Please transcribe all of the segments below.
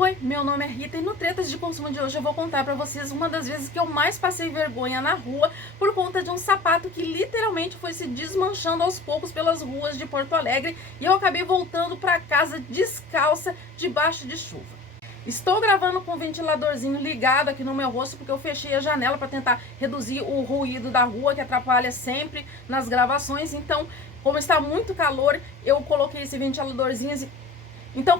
Oi, meu nome é Rita e no Tretas de Consumo de hoje eu vou contar pra vocês uma das vezes que eu mais passei vergonha na rua por conta de um sapato que literalmente foi se desmanchando aos poucos pelas ruas de Porto Alegre e eu acabei voltando pra casa descalça debaixo de chuva. Estou gravando com o ventiladorzinho ligado aqui no meu rosto porque eu fechei a janela para tentar reduzir o ruído da rua que atrapalha sempre nas gravações. Então, como está muito calor, eu coloquei esse ventiladorzinho.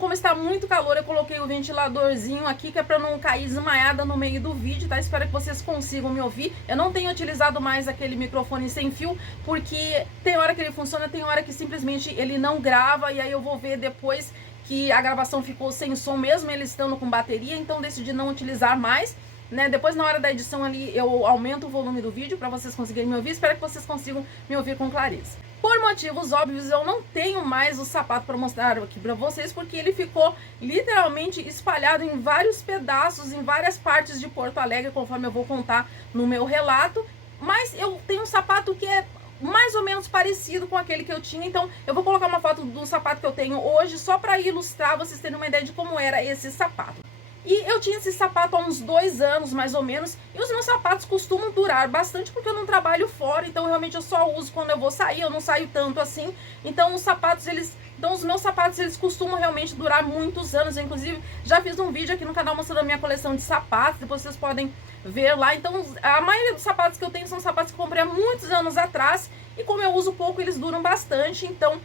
Como está muito calor, eu coloquei o ventiladorzinho aqui, que é para não cair desmaiada no meio do vídeo, tá? Espero que vocês consigam me ouvir. Eu não tenho utilizado mais aquele microfone sem fio, porque tem hora que ele funciona, tem hora que simplesmente ele não grava, e aí eu vou ver depois que a gravação ficou sem som, mesmo ele estando com bateria, então decidi não utilizar mais, né? Depois, na hora da edição ali, eu aumento o volume do vídeo para vocês conseguirem me ouvir. Espero que vocês consigam me ouvir com clareza. Por motivos óbvios, eu não tenho mais o sapato para mostrar aqui para vocês, porque ele ficou literalmente espalhado em vários pedaços, em várias partes de Porto Alegre, conforme eu vou contar no meu relato. Mas eu tenho um sapato que é mais ou menos parecido com aquele que eu tinha, então eu vou colocar uma foto do sapato que eu tenho hoje, só para ilustrar, vocês terem uma ideia de como era esse sapato. E eu tinha esse sapato há uns 2 anos, mais ou menos, e os meus sapatos costumam durar bastante porque eu não trabalho fora, então realmente eu só uso quando eu vou sair, eu não saio tanto assim. Então os meus sapatos, eles costumam realmente durar muitos anos. Eu, inclusive, já fiz um vídeo aqui no canal mostrando a minha coleção de sapatos, depois vocês podem ver lá. Então, a maioria dos sapatos que eu tenho são sapatos que eu comprei há muitos anos atrás, e como eu uso pouco, eles duram bastante. Então,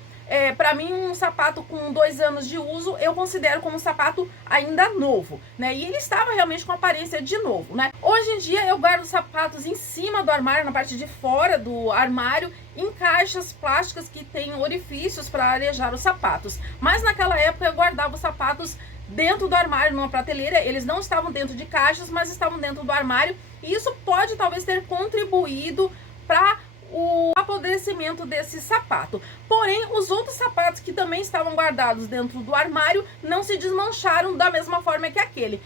pra mim, um sapato com 2 anos de uso, eu considero como um sapato ainda novo, né? E ele estava realmente com aparência de novo, né? Hoje em dia, eu guardo os sapatos em cima do armário, na parte de fora do armário, em caixas plásticas que têm orifícios para arejar os sapatos. Mas naquela época, eu guardava os sapatos dentro do armário, numa prateleira. Eles não estavam dentro de caixas, mas estavam dentro do armário. E isso pode, talvez, ter contribuído para o apodrecimento desse sapato. Porém, os outros sapatos que também estavam guardados dentro do armário não se desmancharam da mesma forma que aquele.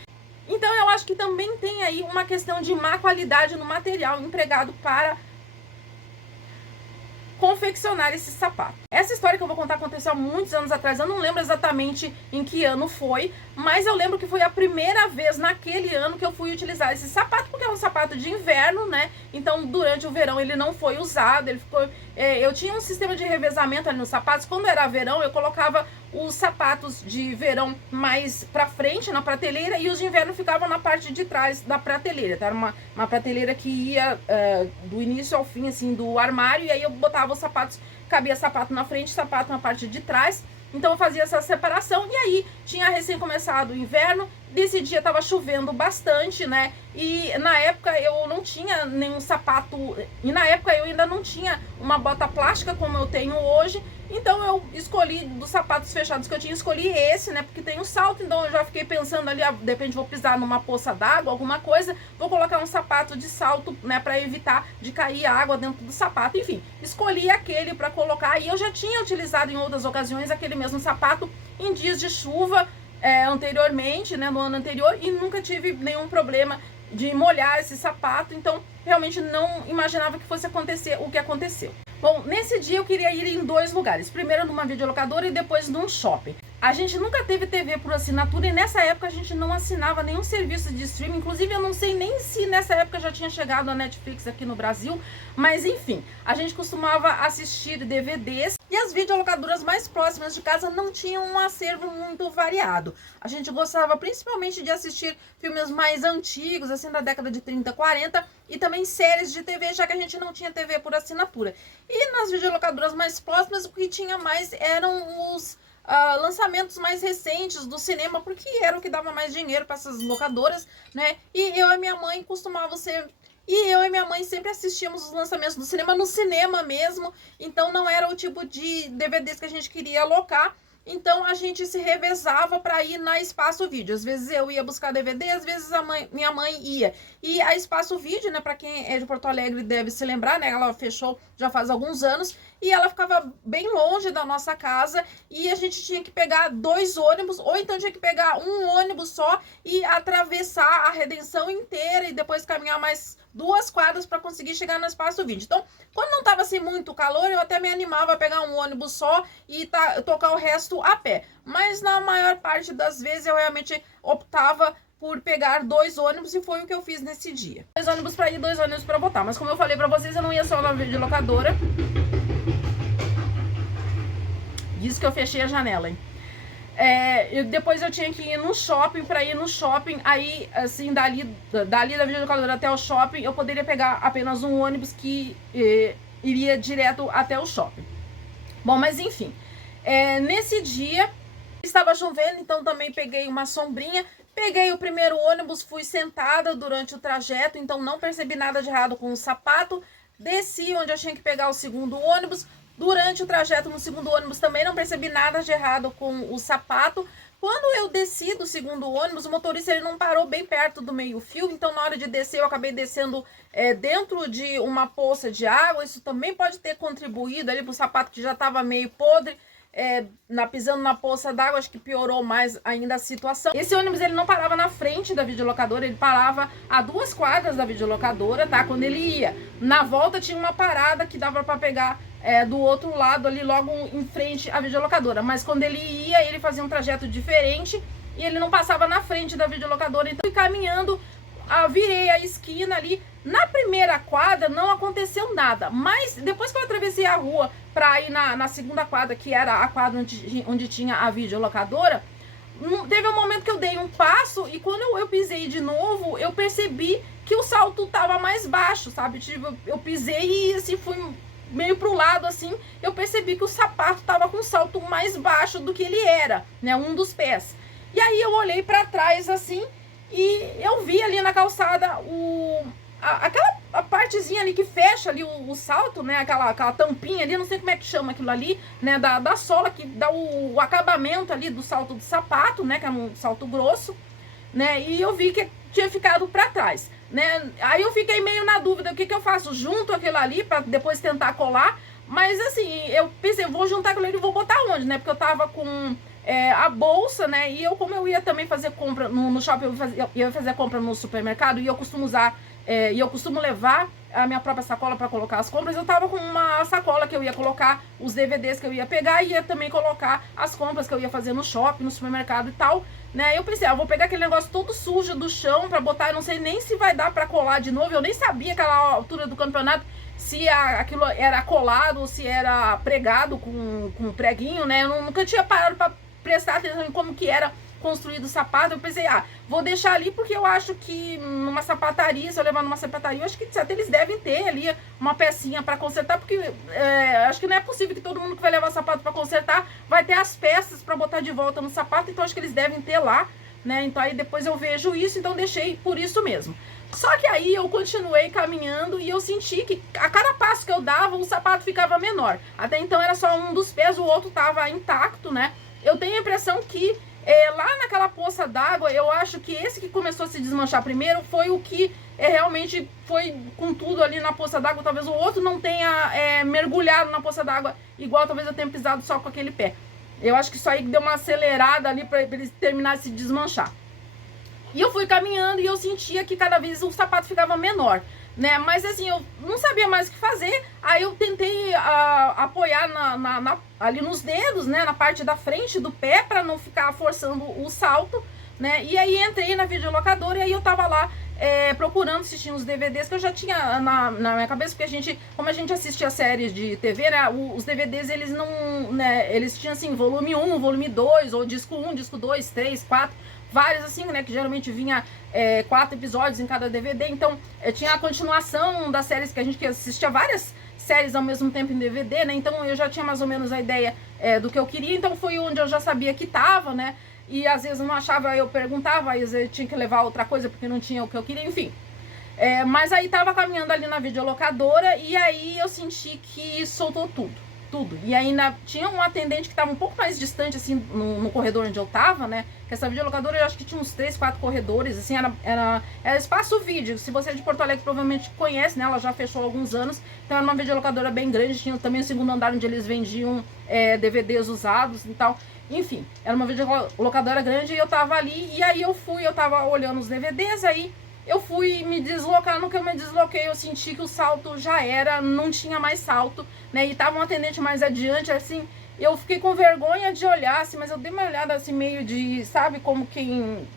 Então eu acho que também tem aí uma questão de má qualidade no material empregado para confeccionar esse sapato. Essa história que eu vou contar aconteceu há muitos anos atrás. Eu não lembro exatamente em que ano foi, mas eu lembro que foi a primeira vez naquele ano que eu fui utilizar esse sapato, porque é um sapato de inverno, né? Então, durante o verão ele não foi usado, ele ficou... eu tinha um sistema de revezamento ali nos sapatos. Quando era verão, eu colocava os sapatos de verão mais pra frente na prateleira e os de inverno ficavam na parte de trás da prateleira, tá? Era uma prateleira que ia do início ao fim, assim, do armário, e aí eu botava os sapatos, cabia sapato na frente, sapato na parte de trás. Então eu fazia essa separação, e aí tinha recém começado o inverno, desse dia tava chovendo bastante, né? E na época eu não tinha nenhum sapato, e na época eu ainda não tinha uma bota plástica como eu tenho hoje. Então eu escolhi, dos sapatos fechados que eu tinha, escolhi esse, né? Porque tem um salto, então eu já fiquei pensando ali, de repente vou pisar numa poça d'água, alguma coisa, vou colocar um sapato de salto, né? Pra evitar de cair água dentro do sapato. Enfim, escolhi aquele pra colocar, e eu já tinha utilizado em outras ocasiões aquele mesmo sapato em dias de chuva anteriormente, né? No ano anterior, e nunca tive nenhum problema de molhar esse sapato. Então realmente não imaginava que fosse acontecer o que aconteceu. Bom, nesse dia eu queria ir em 2 lugares, primeiro numa videolocadora e depois num shopping. A gente nunca teve TV por assinatura e nessa época a gente não assinava nenhum serviço de streaming. Inclusive eu não sei nem se nessa época já tinha chegado a Netflix aqui no Brasil, mas enfim, a gente costumava assistir DVDs e as videolocadoras mais próximas de casa não tinham um acervo muito variado. A gente gostava principalmente de assistir filmes mais antigos, assim, da década de 30, 40, e também séries de TV, já que a gente não tinha TV por assinatura. E nas videolocadoras mais próximas, o que tinha mais eram os lançamentos mais recentes do cinema, porque era o que dava mais dinheiro para essas locadoras, né? E eu e minha mãe sempre assistíamos os lançamentos do cinema no cinema mesmo, então não era o tipo de DVDs que a gente queria alocar. Então a gente se revezava para ir na Espaço Vídeo. Às vezes eu ia buscar DVD, às vezes minha mãe ia. E a Espaço Vídeo, né, para quem é de Porto Alegre deve se lembrar, né, ela fechou já faz alguns anos. e ela ficava bem longe da nossa casa e a gente tinha que pegar 2 ônibus, ou então tinha que pegar um ônibus só e atravessar a Redenção inteira e depois caminhar mais 2 quadras para conseguir chegar no Espaço 20. Então, quando não tava assim muito calor, eu até me animava a pegar um ônibus só e tocar o resto a pé. Mas na maior parte das vezes eu realmente optava por pegar 2 ônibus e foi o que eu fiz nesse dia. 2 ônibus para ir, 2 ônibus para voltar. Mas como eu falei para vocês, eu não ia só na videolocadora. Isso que eu fechei a janela, hein? Depois eu tinha que ir no shopping. Para ir no shopping, aí assim, dali da videolocadora até o shopping, eu poderia pegar apenas um ônibus que iria direto até o shopping. Bom, mas enfim, nesse dia estava chovendo, então também peguei uma sombrinha. Peguei o primeiro ônibus, fui sentada durante o trajeto, então não percebi nada de errado com o sapato. Desci onde eu tinha que pegar o segundo ônibus. Durante o trajeto no segundo ônibus também não percebi nada de errado com o sapato. Quando eu desci do segundo ônibus, o motorista ele não parou bem perto do meio-fio, então na hora de descer eu acabei descendo dentro de uma poça de água. Isso também pode ter contribuído ali para o sapato que já estava meio podre. Pisando na poça d'água, acho que piorou mais ainda a situação. Esse ônibus ele não parava na frente da videolocadora, ele parava a 2 quadras da videolocadora, tá? Quando ele ia. Na volta tinha uma parada que dava para pegar do outro lado ali, logo em frente à videolocadora. Mas quando ele ia, ele fazia um trajeto diferente e ele não passava na frente da videolocadora. Então, fui caminhando, virei a esquina ali. Na primeira quadra não aconteceu nada, mas depois que eu atravessei a rua para ir na segunda quadra, que era a quadra onde tinha a videolocadora, teve um momento que eu dei um passo e quando eu pisei de novo, eu percebi que o salto tava mais baixo, sabe? Tipo, eu pisei e assim, fui meio pro lado assim, eu percebi que o sapato tava com um salto mais baixo do que ele era, né? Um dos pés. E aí eu olhei para trás assim e eu vi ali na calçada aquela partezinha ali que fecha ali o salto, né? Aquela tampinha ali, não sei como é que chama aquilo ali, né? Da sola que dá o acabamento ali do salto do sapato, né? Que é um salto grosso, né? E eu vi que tinha ficado para trás, né? Aí eu fiquei meio na dúvida, o que eu faço? Junto aquilo ali para depois tentar colar, mas assim, eu pensei, vou juntar aquilo ali e vou botar onde, né? Porque eu tava com a bolsa, né? E como eu ia também fazer compra no shopping, eu ia fazer compra no supermercado e eu costumo usar e eu costumo levar a minha própria sacola para colocar as compras. Eu tava com uma sacola que eu ia colocar os DVDs que eu ia pegar e ia também colocar as compras que eu ia fazer no shopping, no supermercado e tal, né? Eu pensei, eu vou pegar aquele negócio todo sujo do chão para botar, eu não sei nem se vai dar para colar de novo. Eu nem sabia aquela altura do campeonato se aquilo era colado ou se era pregado com preguinho, né? Eu nunca tinha parado para prestar atenção em como que era construído o sapato. Eu pensei, vou deixar ali porque eu acho que numa sapataria, se eu levar numa sapataria, eu acho que certo, eles devem ter ali uma pecinha para consertar, porque acho que não é possível que todo mundo que vai levar sapato para consertar vai ter as peças para botar de volta no sapato, então acho que eles devem ter lá, né? Então aí depois eu vejo isso, então deixei por isso mesmo. Só que aí eu continuei caminhando e eu senti que a cada passo que eu dava, o sapato ficava menor. Até então era só um dos pés, o outro tava intacto, né? Eu tenho a impressão que lá naquela poça d'água, eu acho que esse que começou a se desmanchar primeiro foi o que realmente foi com tudo ali na poça d'água. Talvez o outro não tenha mergulhado na poça d'água igual talvez eu tenha pisado só com aquele pé. Eu acho que isso aí deu uma acelerada ali para ele terminar de se desmanchar. E eu fui caminhando e eu sentia que cada vez o sapato ficava menor, né? Mas assim, eu não sabia mais o que fazer. Aí eu tentei apoiar ali nos dedos, né? Na parte da frente do pé, para não ficar forçando o salto, né? E aí entrei na videolocadora e aí eu tava lá procurando assistir os DVDs que eu já tinha na minha cabeça, porque como a gente assistia séries de TV, né? Os DVDs, eles não, né? Eles tinham assim, volume 1, volume 2, ou disco 1, disco 2, 3, 4... vários assim, né, que geralmente vinha 4 episódios em cada DVD, então tinha a continuação das séries que a gente assistia várias séries ao mesmo tempo em DVD, né, então eu já tinha mais ou menos a ideia do que eu queria, então foi onde eu já sabia que tava, né, e às vezes eu não achava, eu perguntava, às vezes eu tinha que levar outra coisa porque não tinha o que eu queria, enfim. Mas aí tava caminhando ali na videolocadora e aí eu senti que soltou tudo. E ainda tinha um atendente que estava um pouco mais distante, assim, no corredor onde eu tava, né? que essa videolocadora eu acho que tinha uns 3, 4 corredores, assim, era espaço vídeo. Se você é de Porto Alegre provavelmente conhece, né? Ela já fechou há alguns anos, então era uma videolocadora bem grande, tinha também o segundo andar onde eles vendiam DVDs usados e tal. Enfim, era uma videolocadora grande e eu tava ali, e aí eu tava olhando os DVDs, aí eu fui me deslocar, no que eu me desloquei, eu senti que o salto já era, não tinha mais salto, né, e tava um atendente mais adiante, assim, eu fiquei com vergonha de olhar, assim, mas eu dei uma olhada, assim, meio de, sabe, como quem,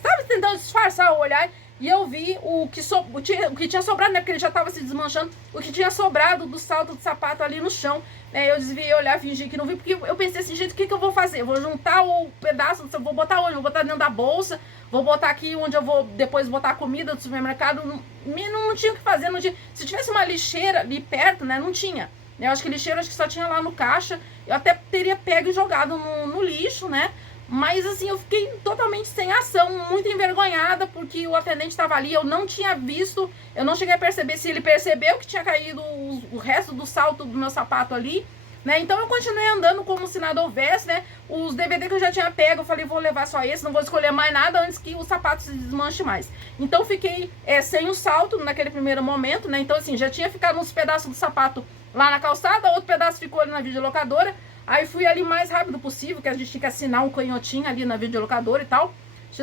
sabe, tentando disfarçar o olhar, e eu vi o que tinha sobrado, né, porque ele já tava se desmanchando, o que tinha sobrado do salto de sapato ali no chão, né, eu desviei olhar, fingi que não vi, porque eu pensei assim, gente, o que eu vou fazer? Eu vou juntar o pedaço, vou botar onde? Vou botar dentro da bolsa, vou botar aqui onde eu vou depois botar a comida do supermercado, não tinha o que fazer, não tinha, se tivesse uma lixeira ali perto, né, não tinha, eu acho que lixeira, acho que só tinha lá no caixa, eu até teria pego e jogado no lixo, né, mas assim, eu fiquei totalmente sem ação, muito envergonhada, porque o atendente estava ali, eu não tinha visto, eu não cheguei a perceber se ele percebeu que tinha caído o resto do salto do meu sapato ali, né? Então eu continuei andando como se nada houvesse, né? Os DVD que eu já tinha pego, eu falei, vou levar só esse, não vou escolher mais nada antes que o sapato se desmanche mais. Então fiquei sem o salto naquele primeiro momento, né? Então assim, já tinha ficado uns pedaços do sapato lá na calçada, outro pedaço ficou ali na videolocadora. Aí fui ali mais rápido possível, que a gente tinha que assinar um canhotinho ali na videolocadora e tal.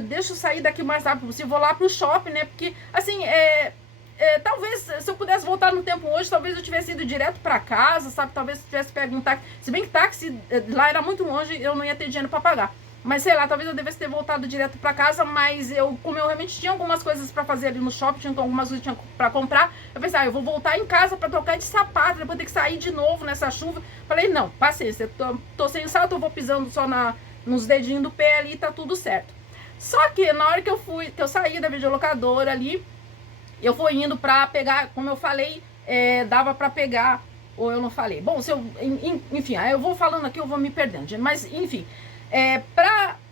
Deixa eu sair daqui o mais rápido possível, vou lá pro shopping, né? Porque, assim, talvez, se eu pudesse voltar no tempo hoje, talvez eu tivesse ido direto pra casa, sabe? Talvez eu tivesse pego um táxi. Se bem que táxi lá era muito longe, eu não ia ter dinheiro pra pagar. Mas sei lá, talvez eu devesse ter voltado direto pra casa, mas como eu realmente tinha algumas coisas pra fazer ali no shopping, tinha algumas coisas pra comprar, eu pensei, eu vou voltar em casa pra trocar de sapato, depois ter que sair de novo nessa chuva. Falei, não, paciência, tô sem salto, eu vou pisando só nos dedinhos do pé ali, tá tudo certo. Só que na hora que eu saí da videolocadora ali, eu fui indo pra pegar, como eu falei, dava pra pegar, ou eu não falei. Bom, enfim, aí eu vou falando aqui, eu vou me perdendo, mas enfim...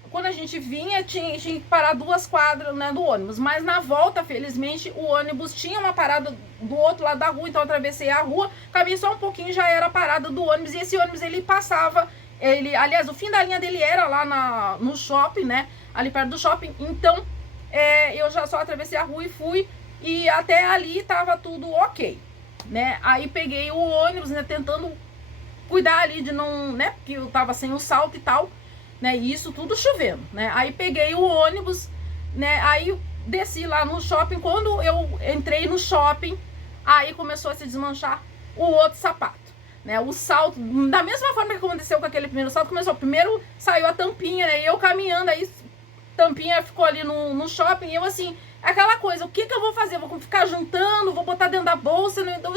quando a gente vinha, tinha que parar 2 quadras, né, do ônibus, mas na volta, felizmente, o ônibus tinha uma parada do outro lado da rua, então eu atravessei a rua, caminhei só um pouquinho, já era a parada do ônibus, e esse ônibus, ele passava, aliás, o fim da linha dele era lá no shopping, né, ali perto do shopping, então eu já só atravessei a rua e fui, e até ali tava tudo ok, né, aí peguei o ônibus, né, tentando cuidar ali de não, né, porque eu tava sem o salto e tal, né, e isso tudo chovendo, né, aí peguei o ônibus, né, aí desci lá no shopping, quando eu entrei no shopping, aí começou a se desmanchar o outro sapato, né, o salto, da mesma forma que aconteceu com aquele primeiro salto, primeiro saiu a tampinha, né, e eu caminhando, aí tampinha ficou ali no shopping, e eu assim, aquela coisa, o que eu vou fazer? Vou ficar juntando, vou botar dentro da bolsa, né? Então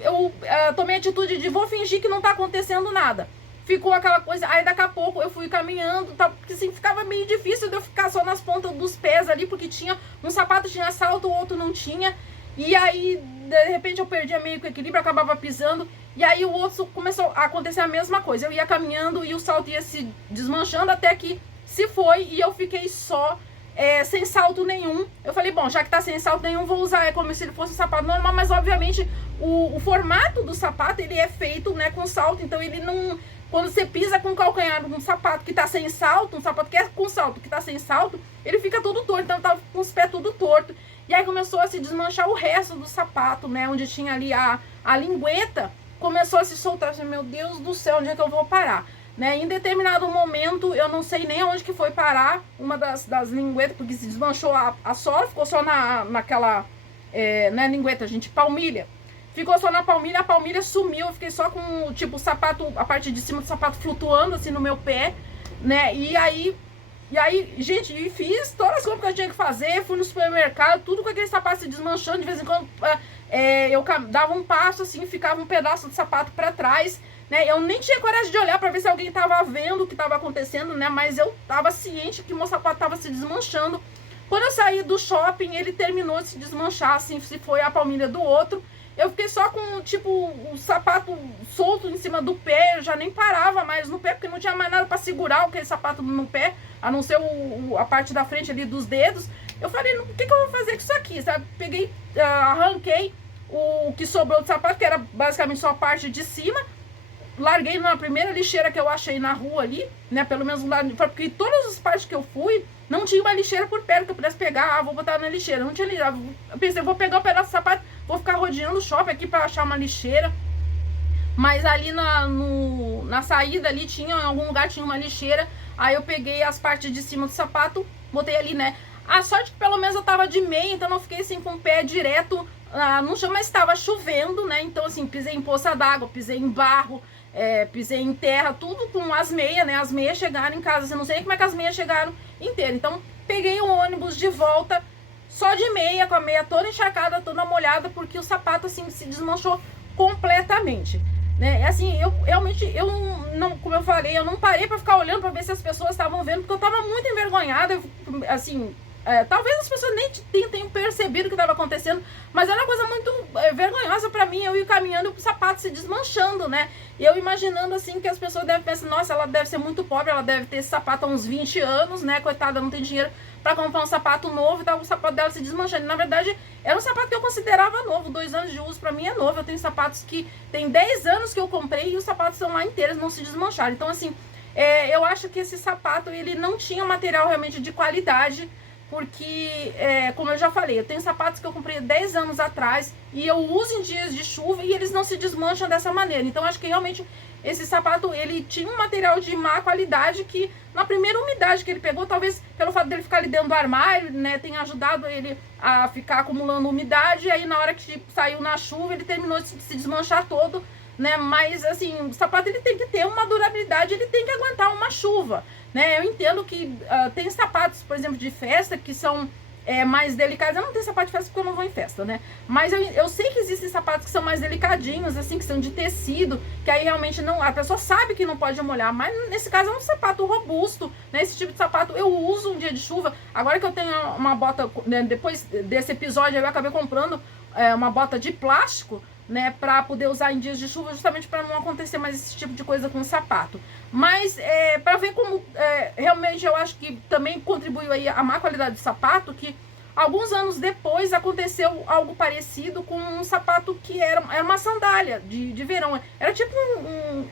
eu tomei a atitude de vou fingir que não tá acontecendo nada. Ficou aquela coisa, aí daqui a pouco eu fui caminhando, tá, porque assim, ficava meio difícil de eu ficar só nas pontas dos pés ali, porque tinha um sapato tinha salto, o outro não tinha, e aí de repente eu perdia meio que o equilíbrio, acabava pisando, e aí o outro começou a acontecer a mesma coisa, eu ia caminhando e o salto ia se desmanchando até que se foi, e eu fiquei só sem salto nenhum. Eu falei, bom, já que tá sem salto nenhum, vou usar como se ele fosse um sapato normal, mas obviamente o formato do sapato, ele é feito, né, com salto, então ele não... Quando você pisa com o calcanhar num sapato que tá sem salto, um sapato que é com salto, que tá sem salto, ele fica todo torto, então eu tava com os pés tudo torto. E aí começou a se desmanchar o resto do sapato, né, onde tinha ali a lingueta, começou a se soltar, assim, meu Deus do céu, onde é que eu vou parar? Né, em determinado momento, eu não sei nem onde que foi parar uma das linguetas, porque se desmanchou a sola, ficou só naquela, não é lingueta, gente, palmilha. Ficou só na palmilha, a palmilha sumiu, eu fiquei só com, tipo, o sapato, a parte de cima do sapato flutuando, assim, no meu pé, né, e aí, gente, fiz todas as coisas que eu tinha que fazer, fui no supermercado, tudo com aquele sapato se desmanchando, de vez em quando eu dava um passo, assim, ficava um pedaço de sapato pra trás, né, eu nem tinha coragem de olhar pra ver se alguém tava vendo o que tava acontecendo, né, mas eu tava ciente que meu sapato tava se desmanchando. Quando eu saí do shopping, ele terminou de se desmanchar, assim, se foi a palmilha do outro. Eu fiquei só com, tipo, o sapato solto em cima do pé, eu já nem parava mais no pé, porque não tinha mais nada pra segurar aquele sapato no pé, a não ser a parte da frente ali dos dedos. Eu falei, o que eu vou fazer com isso aqui, sabe? Peguei, arranquei o que sobrou do sapato, que era basicamente só a parte de cima, larguei na primeira lixeira que eu achei na rua ali, né? Pelo menos lá, porque todas as partes que eu fui, não tinha uma lixeira por perto que eu pudesse pegar, vou botar na lixeira. Não tinha lixeira. Eu pensei, vou pegar um pedaço de sapato, vou ficar rodeando o shopping aqui pra achar uma lixeira. Mas ali na saída ali tinha, em algum lugar tinha uma lixeira. Aí eu peguei as partes de cima do sapato, botei ali, né? A sorte que pelo menos eu tava de meia, então não fiquei assim com o pé direto no chão, mas estava chovendo, né? Então assim, pisei em poça d'água, pisei em barro, pisei em terra, tudo com as meias, né? As meias chegaram em casa, você não sei nem como é que as meias chegaram inteiras. Então peguei o ônibus de volta, só de meia, com a meia toda encharcada, toda molhada, porque o sapato assim se desmanchou completamente. Né? Assim, eu realmente, não, como eu falei, eu não parei pra ficar olhando pra ver se as pessoas estavam vendo, porque eu tava muito envergonhada, assim, talvez as pessoas nem tenham percebido o que estava acontecendo, mas era uma coisa muito vergonhosa pra mim, eu ir caminhando e o sapato se desmanchando, né? E eu imaginando, assim, que as pessoas devem pensar, nossa, ela deve ser muito pobre, ela deve ter esse sapato há uns 20 anos, né? Coitada, não tem dinheiro pra comprar um sapato novo e tal, o sapato dela se desmanchando. Na verdade, era um sapato que eu considerava novo, 2 anos de uso pra mim é novo. Eu tenho sapatos que tem 10 anos que eu comprei e os sapatos estão lá inteiros, não se desmancharam. Então, assim, eu acho que esse sapato, ele não tinha material realmente de qualidade, porque, como eu já falei, eu tenho sapatos que eu comprei 10 anos atrás e eu uso em dias de chuva e eles não se desmancham dessa maneira. Então, acho que realmente esse sapato, ele tinha um material de má qualidade que, na primeira umidade que ele pegou, talvez pelo fato dele ficar ali dentro do armário, né, tenha ajudado ele a ficar acumulando umidade, e aí na hora que saiu na chuva, ele terminou de se desmanchar todo, né, mas assim, o sapato ele tem que ter uma durabilidade, ele tem que aguentar uma chuva, né, eu entendo que tem sapatos, por exemplo, de festa, que são mais delicados. Eu não tenho sapato de festa porque eu não vou em festa, né? Mas eu sei que existem sapatos que são mais delicadinhos, assim, que são de tecido, que aí realmente não, a pessoa sabe que não pode molhar, mas nesse caso é um sapato robusto, né? Esse tipo de sapato eu uso um dia de chuva. Agora que eu tenho uma bota, né, depois desse episódio eu acabei comprando uma bota de plástico, né, para poder usar em dias de chuva, justamente para não acontecer mais esse tipo de coisa com o sapato. Mas para ver como realmente eu acho que também contribuiu aí a má qualidade do sapato, que alguns anos depois aconteceu algo parecido com um sapato que era uma sandália de verão. Era tipo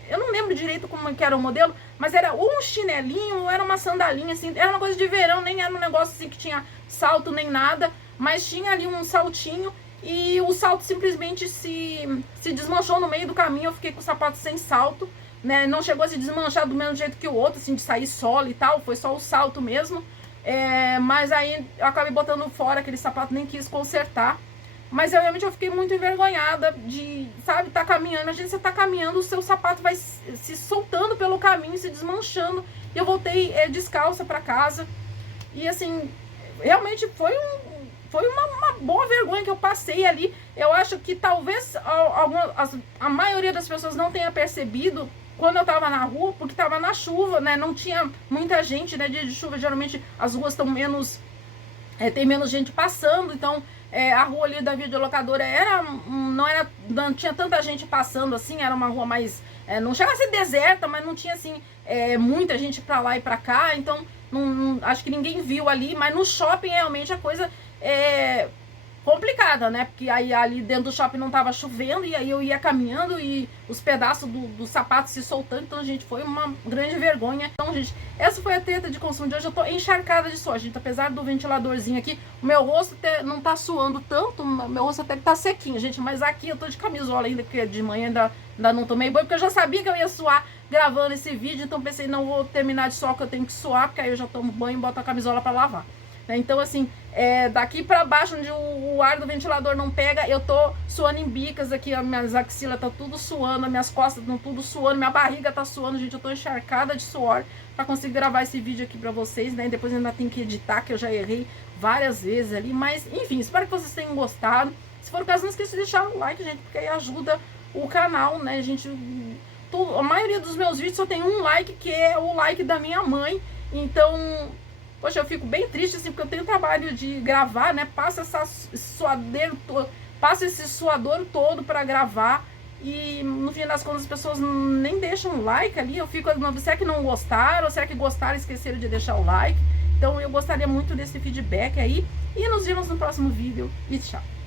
eu não lembro direito como que era o modelo, mas era ou um chinelinho ou era uma sandalinha, assim, era uma coisa de verão, nem era um negócio assim que tinha salto nem nada, mas tinha ali um saltinho. E o salto simplesmente se desmanchou no meio do caminho. Eu fiquei com o sapato sem salto, né? Não chegou a se desmanchar do mesmo jeito que o outro, assim, de sair solo e tal. Foi só o salto mesmo. Mas aí eu acabei botando fora aquele sapato, nem quis consertar. Mas realmente eu fiquei muito envergonhada de, sabe, tá caminhando. Imagina você tá caminhando, o seu sapato vai se soltando pelo caminho, se desmanchando. E eu voltei descalça pra casa. E assim, realmente foi uma boa vergonha que eu passei ali. Eu acho que talvez a maioria das pessoas não tenha percebido quando eu tava na rua, porque tava na chuva, né? Não tinha muita gente, né? Dia de chuva, geralmente as ruas estão menos... tem menos gente passando, então a rua ali da videolocadora não tinha tanta gente passando assim, era uma rua mais... não chega a ser deserta, mas não tinha assim muita gente pra lá e pra cá, então acho que ninguém viu ali, mas no shopping realmente a coisa complicada, né? Porque aí ali dentro do shopping não tava chovendo e aí eu ia caminhando e os pedaços do sapato se soltando. Então, gente, foi uma grande vergonha. Então, gente, essa foi a treta de consumo de hoje. Eu tô encharcada de suor, gente. Apesar do ventiladorzinho aqui, o meu rosto não tá suando tanto, meu rosto até tá sequinho, gente. Mas aqui eu tô de camisola ainda, porque de manhã ainda não tomei banho, porque eu já sabia que eu ia suar gravando esse vídeo. Então, pensei, não vou terminar de suar, que eu tenho que suar, porque aí eu já tomo banho e boto a camisola pra lavar. Então, assim, daqui pra baixo, onde o ar do ventilador não pega, eu tô suando em bicas aqui, as minhas axilas tá tudo suando, as minhas costas estão tudo suando, minha barriga tá suando, gente, eu tô encharcada de suor pra conseguir gravar esse vídeo aqui pra vocês, né? E depois ainda tem que editar, que eu já errei várias vezes ali, mas, enfim, espero que vocês tenham gostado. Se for o caso, não esqueça de deixar o like, gente, porque aí ajuda o canal, né, gente? A maioria dos meus vídeos só tem um like, que é o like da minha mãe, então... Poxa, eu fico bem triste, assim, porque eu tenho trabalho de gravar, né? Passa esse suador todo pra gravar e no fim das contas as pessoas nem deixam um like ali. Eu fico, será que não gostaram? Ou será que gostaram e esqueceram de deixar o like? Então eu gostaria muito desse feedback aí. E nos vemos no próximo vídeo e tchau!